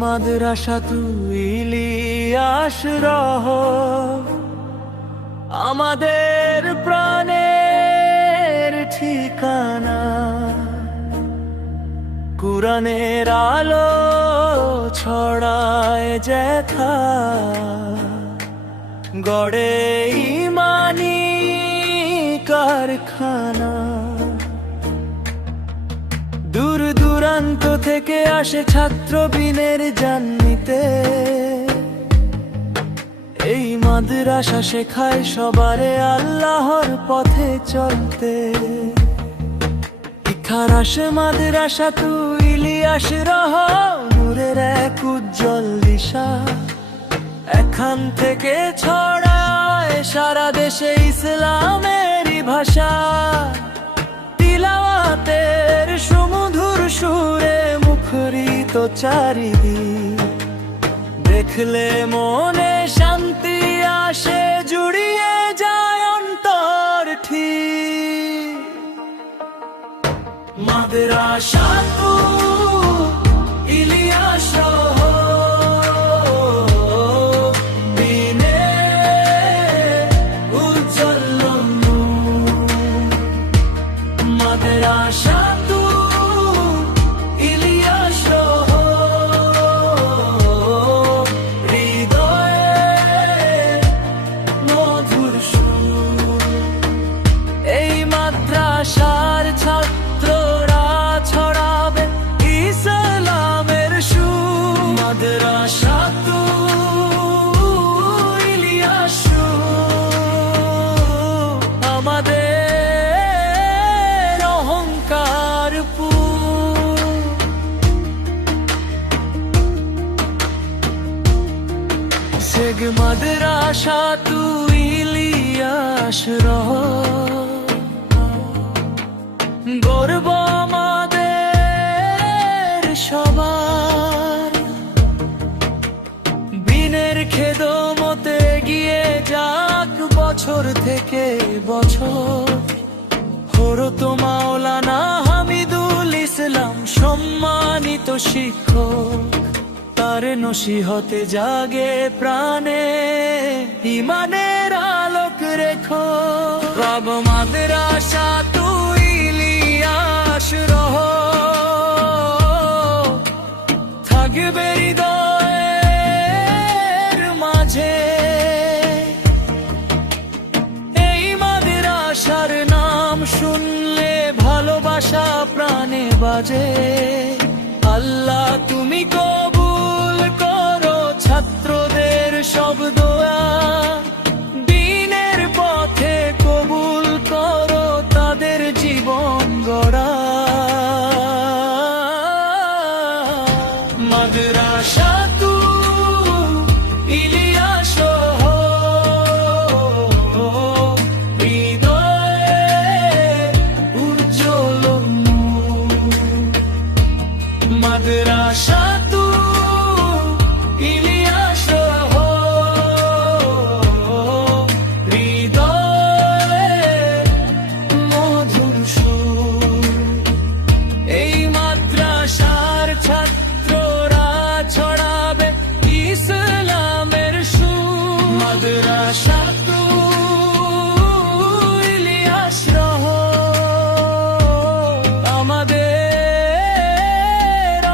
মাদ্রাসা তু ইলিয়াস রহ, আমাদের প্রাণের ঠিকানা। কুরআনের আলো ছড়ায় যেথা, গড়ে ইমানি কারখানা। দূর দূরান্ত থেকে আসে ছাত্র বিনের জান নিতে, এই মাদ্রাসা শেখায় সবারে আল্লাহর পথে চলতে। শিক্ষার আসে মাদ্রাসা তু ইলিয়াস রহ, নূরের এক উজ্জ্বল দিশা। এখান থেকে ছড়ায় সারা দেশে ইসলামেরই ভাষা। তিলাওয়াতের সুমধুর সুরে মুখরিত চারিদিক, দেখলে মনে শান্তি আসে, জুড়িয়ে যায় অন্তর ঠিক। মাদ্রাসা তু ইলিয়াস রহ, মাদ্রাসা তু ইলিয়াস রহ, হৃদয়ে মধুর সুর। এই মাদ্রাসার ছাত্ররা ছড়াবে ইসলামের সুর। মাদ্রাসা তু ইলিয়াস আমাদের মাদ্রাসা তু ইলিয়াস রহ, গর্ব আমাদের সবার। বিনের খেদমতে গিয়ে যাক বছর থেকে বছর। হরত মাওলানা হামিদুল ইসলাম সম্মানিত শিক্ষক, তার নসিহতে জাগে প্রাণে ইমানের আলোক রেখো। রব মাদ্রাসা তু ইলিয়াস রহ, থাকবে হৃদয়ের মাঝে। এই মাদ্রাসার নাম শুনলে ভালোবাসা প্রাণে বাজে। আল্লাহ তুমি কবুল করো ছাত্রদের সব দোয়া, দ্বীনের পথে কবুল করো তাদের জীবন গড়া। মাদ্রাসা তু ইলিয়াস রহ, হৃদয়ে উজ্জ্বল নূর। মাদ্রাসা তু ইলিয়াস রহ, হৃদয়ে মধুর সুর। এই মাদ্রাসার ছাত্ররা ছড়াবে ইসলামের সুর। মাদ্রাসা তু ইলিয়াস রহ, আমাদের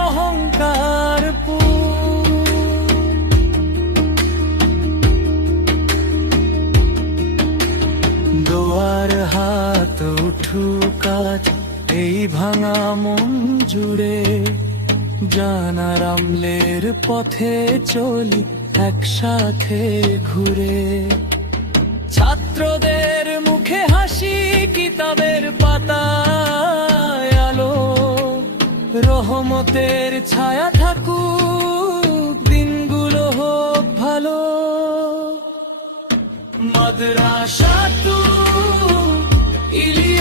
অহংকার দোয়ার হাত উঠুক আজ এই ভাঙা মন জুড়ে। জানার আমলের পথে চলি একসাথে ঘুরে। ছাত্রদের মুখে হাসি, কিতাবের পাতায় আলো। রহমতের ছায়া থাকুক, দিনগুলো হোক ভালো। মাদ্রাসা তু ইলিয়াস